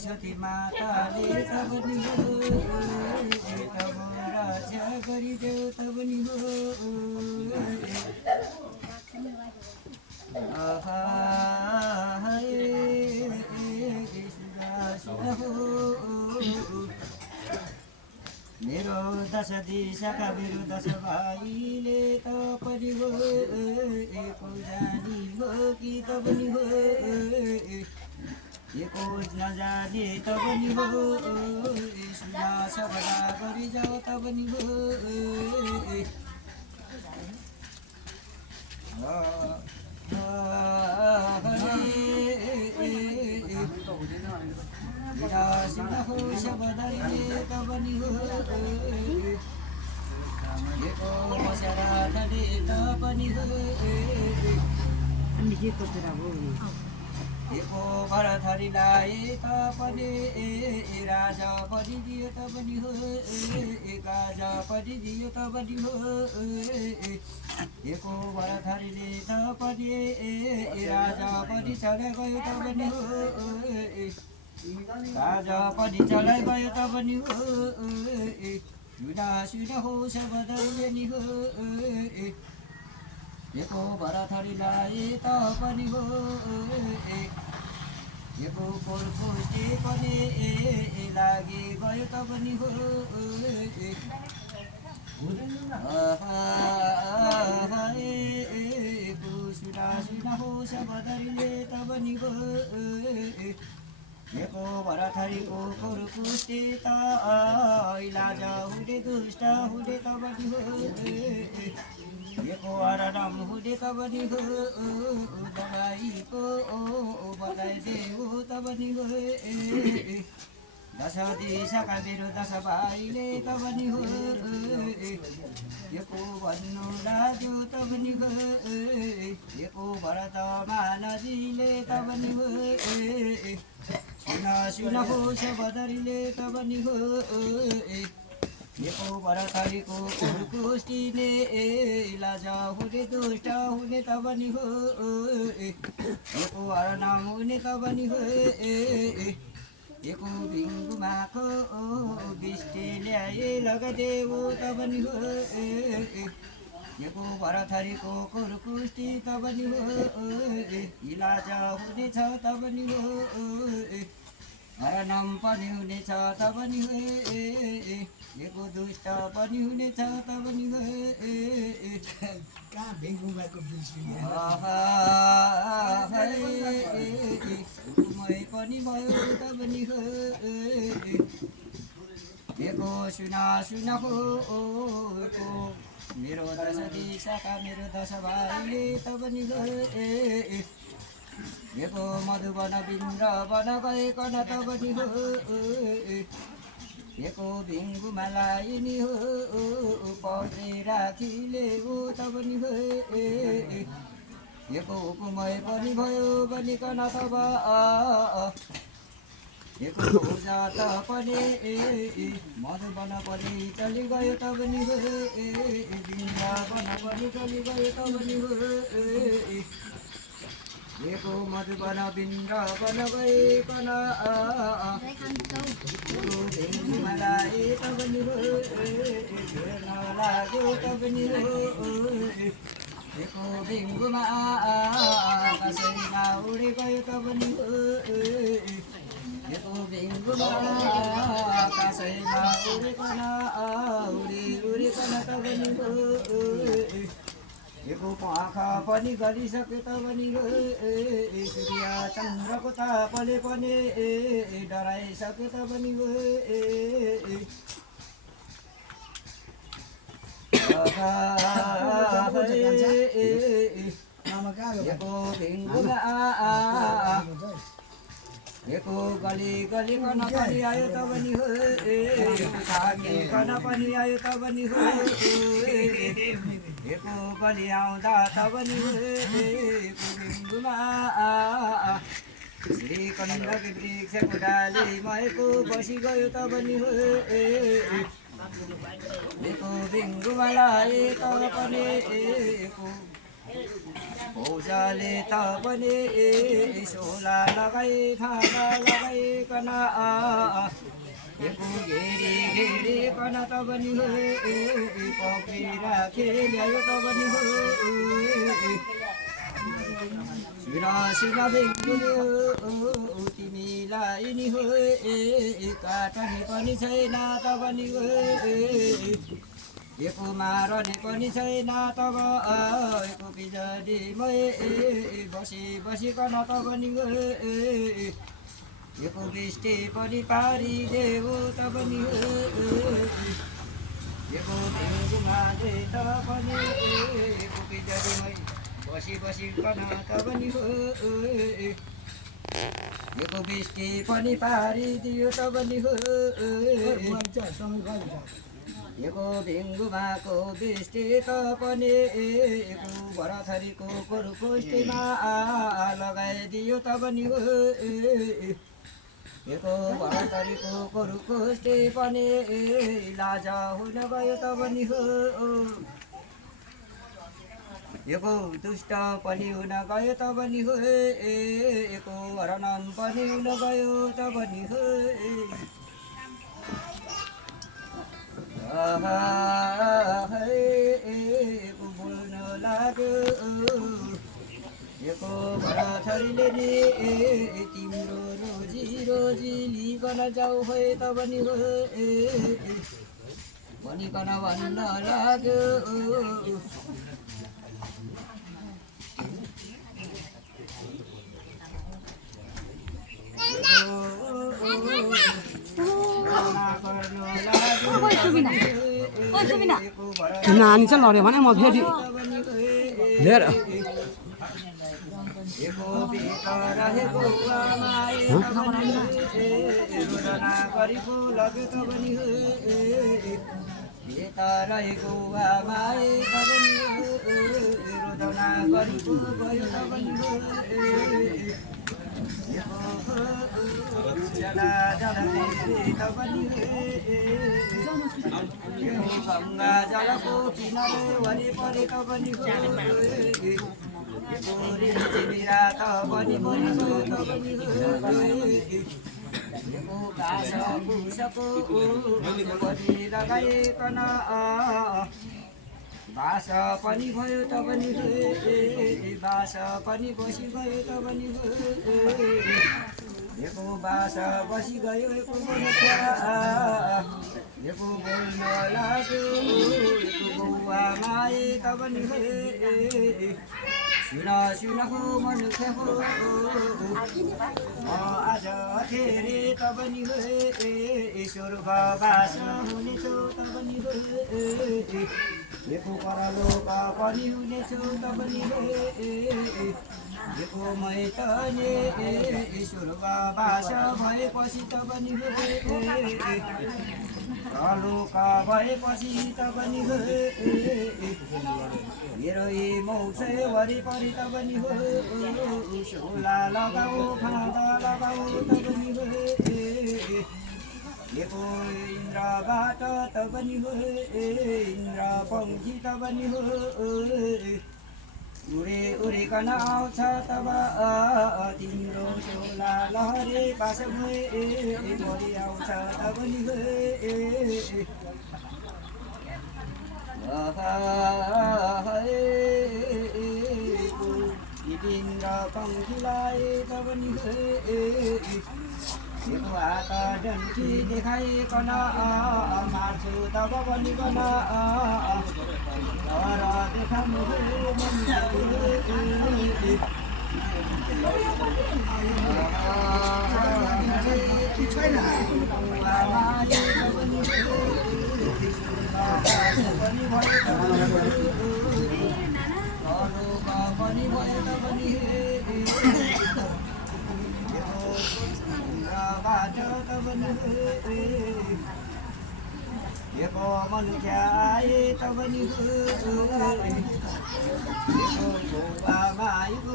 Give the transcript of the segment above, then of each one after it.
सरस्वती माताले तब नि हो तब रक्षा गरिदेऊ तब नि हो मेरो दश दिशाका मेरो दश भाइले त पनि हो एको जानी हो कि त पनि हो एको नजाने त पनि हो सुना सबला गरी जाऊ त पनि हो सुन हो सबदले त पनि हो एको बसेर थले त पनि हो एको भरथरीलाई त पनि राजा पनि दियो त पनि हो गाजा पनि दियो त पनि हो एको भरथरीले त पनि राजा पनि चले गयो त पनि हो गाजा पनि चले गयो त पनि हो सुन हो सबदले नि हो एको भरथरीलाई त पनि हो एको कोर्कुस्टी पनि लागि गयो त पनि हो एको सुना हो सबदरीले त पनि हो एको भरथरीको कोर्कुस्टी त इलाज हुने दुष्ट हुने त पनि हो एको आराम हुने त पनि हो दबाईको बताइदेऊ त पनि हो दश दिशाका मेरो दश भाइले त पनि हो एको भन्नु लाग्यो त पनि हो एको भरत मानजीले त पनि हो सुन हो सबदरीले त पनि हो एको भरथरीको कुर्कुस्टीले इलाज हुने दुष्ट हुने त पनि हो एको हरनाम हुने त पनि हो एको भिङ्गुमाको बिस्टी ल्याए लगादेऊ त पनि हो एको भरथरीको कुर्कुस्टी त पनि हो इलाज हुनेछ त पनि हो हरनाम पनि हुनेछ त पनि हो एको दुष्ट पनि हुनेछ त पनि हो कहाँ भेङ्गुमाको बिल्सी हुकुमै पनि भयो त पनि हो एको सुना हो एको मेरो दश दिशाका मेरो दश भाइले त पनि हो एको मधुवन वृन्दावन गइकन त पनि हो एको भिङ्गुमालाई नि हो पौडी राखिलेऊ त पनि हो एको हुकुमै पनि भयो बनिकन तब एको पूजा त पनि मधुवन पनि चलि गयो त पनि हो वृन्दावन पनि चलि गयो त पनि हो एको मधुवन वृन्दावन गइकन भिङ्गुमालाई त पनि हो हेर्न लाग्यो त पनि हो एको भिङ्गुमा कसैमा उडे गयो त पनि हो एको भिङ्गुमा कसैमा उडिकन उडिकन त पनि हो एको पाखा पनि गरिसके त पनि हो सूर्य चन्द्रको तापले पनि डराइसके त पनि हो एको भिङ्गुमा एको गली गली कन पनि आयो त पनि हो थाके कन पनि आयो त पनि हो एको गली आउँदा त पनि हो बिन्दुमा श्री कन्दकी वृक्षको डाली मएको बसी गयो त पनि हो एको बिन्दुमालाई त पनि औजाले त पनि सोला लगाई थाला लगाइकन एको घेरी घेरी कन त पनि हो पक्री राखे ल्यायो त पनि हो सुना बेङ्गुले तिमीलाई नि हो काटने पनि छैन त पनि हो एको मारने पनि छैन तब एको बिजलीमै बसी बसिकन त पनि हो एको बिस्टे पनि पारिदेऊ त पनि हो एको ढुङ्गाले त पनि एको बिजलीमै बसी बसिकन त पनि हो एको बिस्टे पनि पारिदियो त पनि हो एको भिङ्गुमाको बिस्टे त पनि एको भरथरीको कोरुकोष्टीमा लगाइदियो त पनि हो एको भरथरीको कोरुकोष्टी पनि लाज हुन गयो त पनि हो एको दुष्ट पनि हुन गयो त पनि हो एको हरणन पनि हुन गयो त पनि हो एको बोल्न लाग्यो एको भरथरीले नि तिम्रो रोजी रोजी लिकन जाऊ है त पनि हो भनिकन भन्न लाग्यो नानी चाहिँ लड्यो भने म फेरि लिएर गङ्गा जलको किनारे वरिपरि त पनि तिमीरा त पनि घाँस भुसको पनि लगाइकन बास पनि भयो त पनि बास पनि बसी गयो त पनि एको बास बसी गयो एको एको बोल्न लाग्यो एको बौवा माए त पनि सुन सुन हो मनुष्य हो आज फेरि त पनि स्वर्ग बास हुनेछौ त पनि एको परलोक पनि हुनेछौ त पनि एको मैतने स्वर्ग बास भएपछि त पनि परलोक भएपछि त पनि मेरो मौसै वरिपरि त पनि सोला लगाऊ खाँदा लगाऊ त पनि एको इन्द्रबाट त पनि इन्द्र पङ्खी त पनि उडे उडिकन आउँछ तब तिम्रो सोला लहरे बास भरि आउँछ त पनि इन्द्र पङ्खीलाई त पनि एको हात डन्ठी देखाइकन मार्छु तब भनिकन तर देखाउनु पनि भयो त पनि इन्द्रबाट तब नि एको मनुष्य आए तब नि एको बाबाको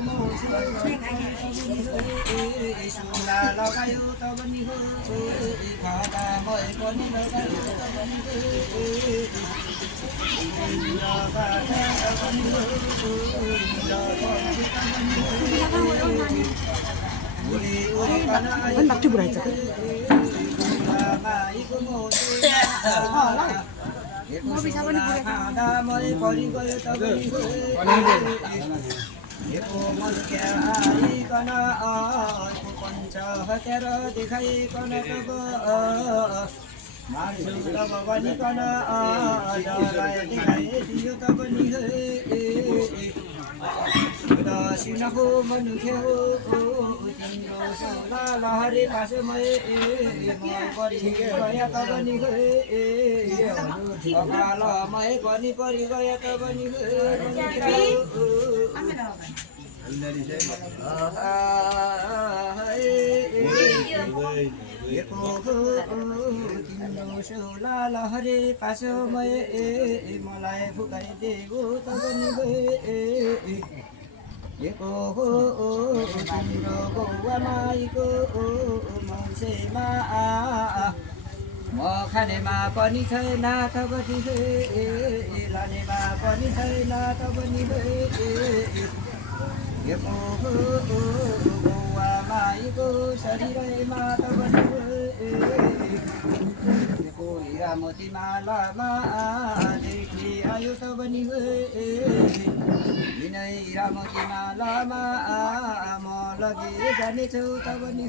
सुना लगायो तब नि खादामै पनि लगायो तब नि Vẫn đặt chụp này chắc. Mau bisa apa nih? Ada mau pergi ke tabi. Eko manusia ai kana aku panca hatera dikhai kana taba. Maru taba bani kana ada rai dikhai diyo taba ni hai. Sinako manusia tingro sola lahari kasmai mai pari gaya tabani akala mai pani pari gaya tabani tingro sola lahari kasmai malai fukai dego tabani eko tingro goa maiko mansema मखानेमा पनि छैन तबनि लानेमा पनि छैन तबनि एको गोवा माईको शरीरमा तबनि एको हिरा मोती मालामा देखि आयो तबनि यिनै हिरा मोती मालामा म लगे जानेछु तबनि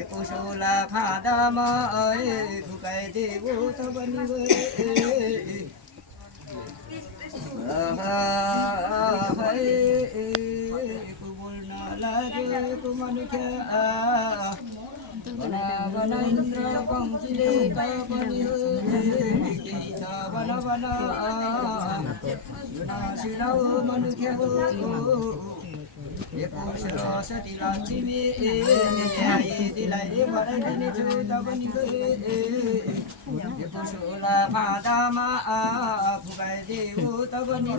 एको सोला खाँदामा फुकाइदेऊ तबनि एको बोल्न लागेको मनुष्य बना इन्द्र पङ्क्तिले तपनि केही छ बना सुनाऊ मनुष्य हो एको सरस्वती लक्ष्मी दिलाई भराइदिनेछु तपनि एको सोला फाँदामा फुकाइदेऊ तपनि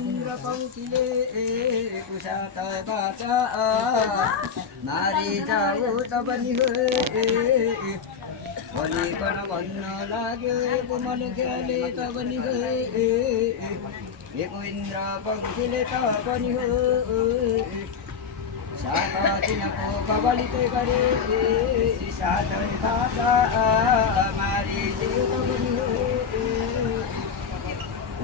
इन्द्र पङ्क्तिले कुसात बाचा मारि जाऊ तपनि भनिकन भन्न लाग्यो एको मनुष्यले तपनि एको इन्द्र पङ्क्तिले तपनि साथ तिनको कबलित गरे साथै बाचा मारिदेऊ तपनि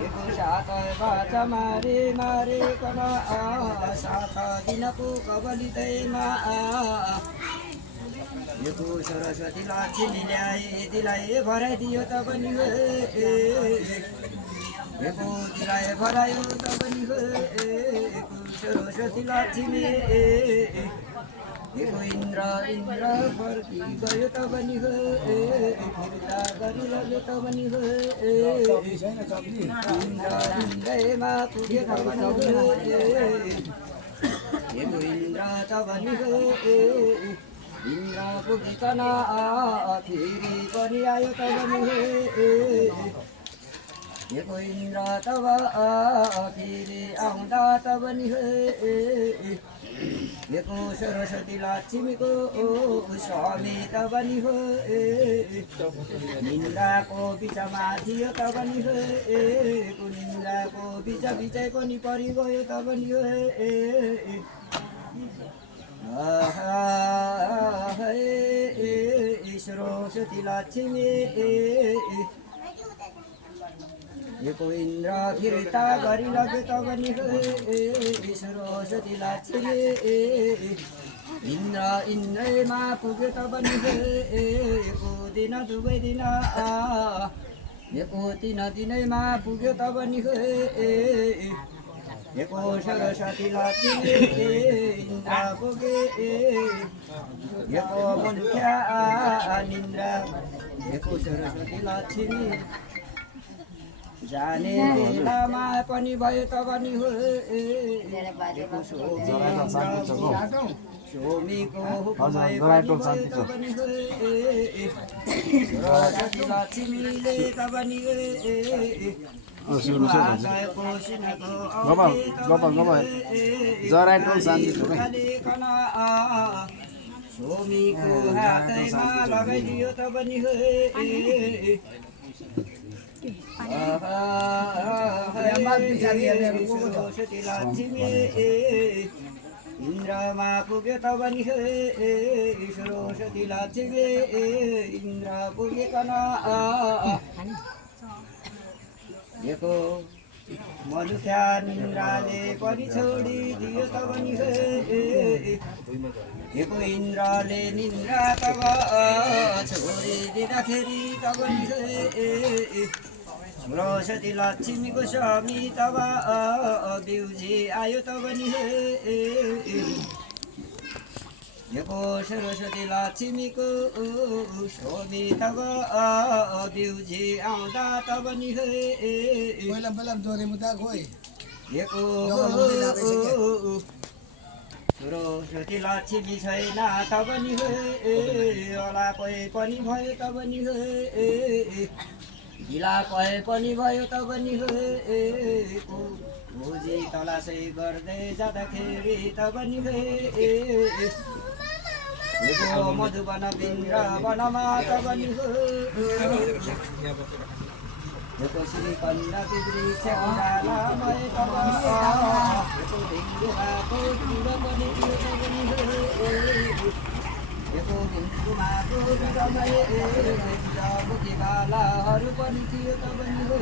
एको साथ बाचा मारिकन साथ दिनको कबलितैमा एको सरस्वती लक्ष्मी ल्याए दिलाई भराइदियो तपनि एको दिलाई भरायो तपनि एको सरस्वती लक्ष्मी एको इन्द्र फर्की गयो तपनि फिर्ता गरिरह्यो तपनि इन्द्रमा पुग्यो तपनि एको इन्द्र तपनि इन्द्र पुगिकन फेरि पनि आयो तपनि एको इन्द्र तब फेरि आउँदा तपनि एको सरस्वती लक्ष्मीको स्वामी तपनि निन्द्राको बिचमा थियो तपनि एको निन्द्राको बिचै पनि परिगयो तपनि सरस्वती लक्ष्मी एको इन्द्र फिर्ता गरिलग्यो तपनि सरस्वती लक्ष्मी इन्द्रमा पुग्यो तपनि एको दिन दुवै दिन एको तीन दिनैमा पुग्यो तपनि एको सरस्वती लक्ष्मी इन्द्र पुगे एको मनुष्य निन्द्रा एको सरस्वती लक्ष्मी जाने बेलामा पनि भयो तब नि हो सोमीको हुकुमै पनि भयो तब नि हो सरस्वती लक्ष्मीले तब नि हो सोमीको हातैमा लगाइदियो तब नि हो सरस्वती लक्ष्मी इन्द्रमा पुग्यो तब नि हो सरस्वती लक्ष्मी इन्द्र पुगेकन देखो मधुख्यान इन्द्रले पनि छोडिदियो तब नि हो देखो इन्द्रले निन्द्रा तब छोडिदिँदाखेरि तब नि हो सरस्वती लक्ष्मीको स्वामी तब बिउजी आयो तब नि हो देखो सरस्वती लक्ष्मीको स्वामी तब बिउजी आउँदा तब नि हो देखो सरस्वती लक्ष्मी छैन तब नि हो होला कोही पनि भयो तब नि हो ढिला कहे पनि भयो तब नि हो खोजी तलासै गर्दै जाँदाखेरि तब नि हो मधुवन वृन्दावनमा तब नि हो श्रीकन्दा वृक्षमय तब ढिङ्गुमाको ढुङ्ग पनि थियो तब नि हो ढिङ्गुमाको ढुङ्गमै बालाहरू पनि थियो तब नि हो